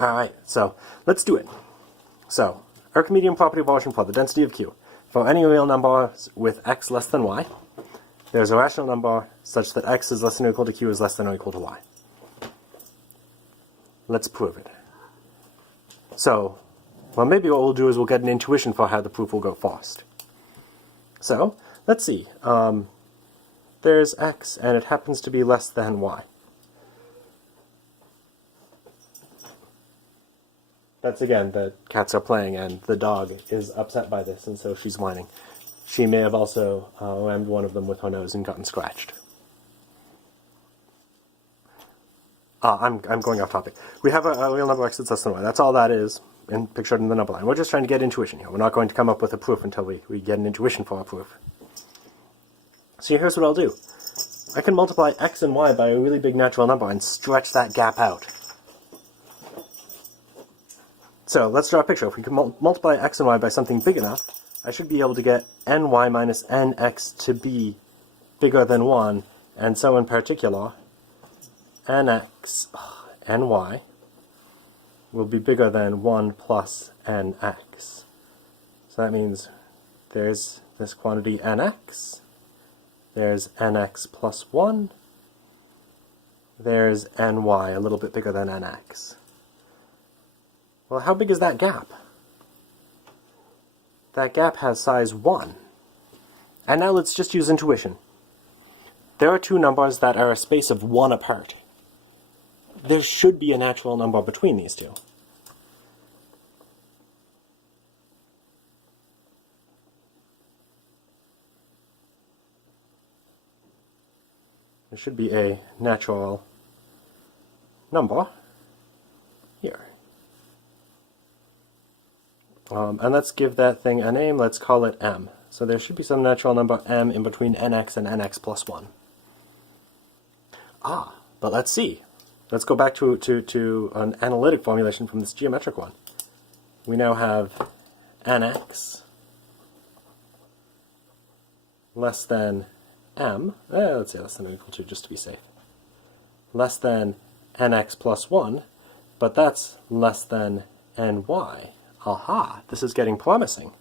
Alright, so let's do it. So, Archimedean property of Archi4 for the density of Q. For any real number with x less than y, there's a rational number such that x is less than or equal to q is less than or equal to y. Let's prove it. So, well, maybe what we'll do is we'll get an intuition for how the proof will go fast. So, let's see. There's x, and it happens to be less than y. That's, again, the cats are playing, and the dog is upset by this, and so she's whining. She may have also rammed one of them with her nose and gotten scratched. I'm going off topic. We have a real number x that's less than y. That's all that is, and pictured in the number line. We're just trying to get intuition here. We're not going to come up with a proof until we get an intuition for our proof. So here's what I'll do. I can multiply x and y by a really big natural number and stretch that gap out. So let's draw a picture. If we can multiply x and y by something big enough, I should be able to get ny minus nx to be bigger than 1, and so in particular, ny will be bigger than 1 plus nx. So that means there's this quantity nx, there's nx plus 1, there's ny, a little bit bigger than nx. Well, how big is that gap? That gap has size 1. And now let's just use intuition. There are two numbers that are a space of 1 apart. There should be a natural number between these two. There should be a natural number here. And let's give that thing a name. Let's call it m. So there should be some natural number m in between nx and nx plus 1. But let's see. Let's go back to an analytic formulation from this geometric one. We now have nx less than m. Let's say less than or equal to, just to be safe. Less than nx plus 1, but that's less than ny. Aha, this is getting promising.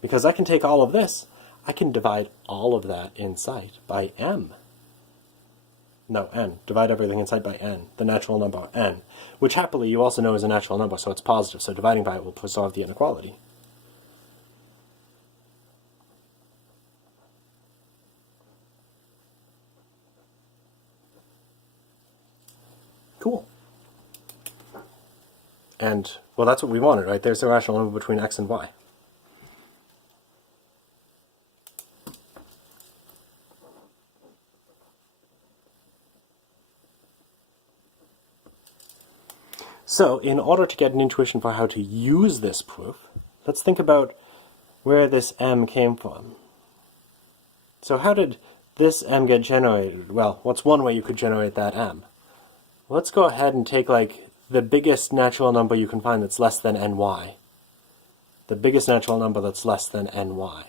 Because I can take all of this, I can divide all of that in sight by m. No, n. Divide everything in sight by n, the natural number n, which happily you also know is a natural number, so it's positive, so dividing by it will preserve the inequality. Cool. And, well, that's what we wanted, right? There's the rational number between x and y. So, in order to get an intuition for how to use this proof, let's think about where this m came from. So how did this m get generated? Well, what's one way you could generate that m? Let's go ahead and take, like, the biggest natural number you can find that's less than ny. The biggest natural number that's less than ny.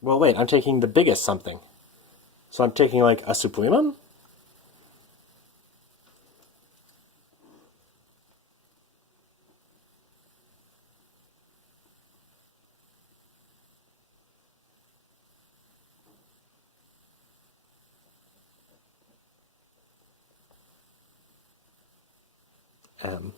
Well, wait, I'm taking the biggest something. So I'm taking, like, a supremum? M.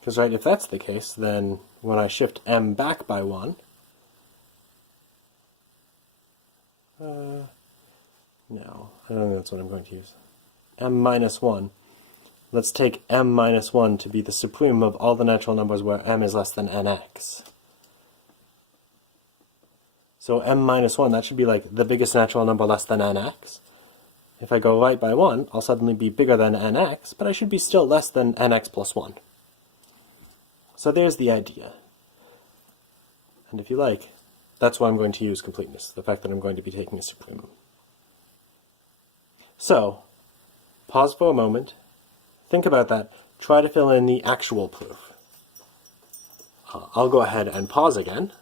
Because, right, if that's the case, then when I shift m back by 1, no, I don't think that's what I'm going to use. M minus 1. Let's take m minus 1 to be the supreme of all the natural numbers where m is less than nx. So m minus 1, that should be like the biggest natural number less than nx. If I go right by 1, I'll suddenly be bigger than nx, but I should be still less than nx plus 1. So there's the idea. And if you like, that's why I'm going to use completeness, the fact that I'm going to be taking a supremum. So, pause for a moment, think about that, try to fill in the actual proof. I'll go ahead and pause again.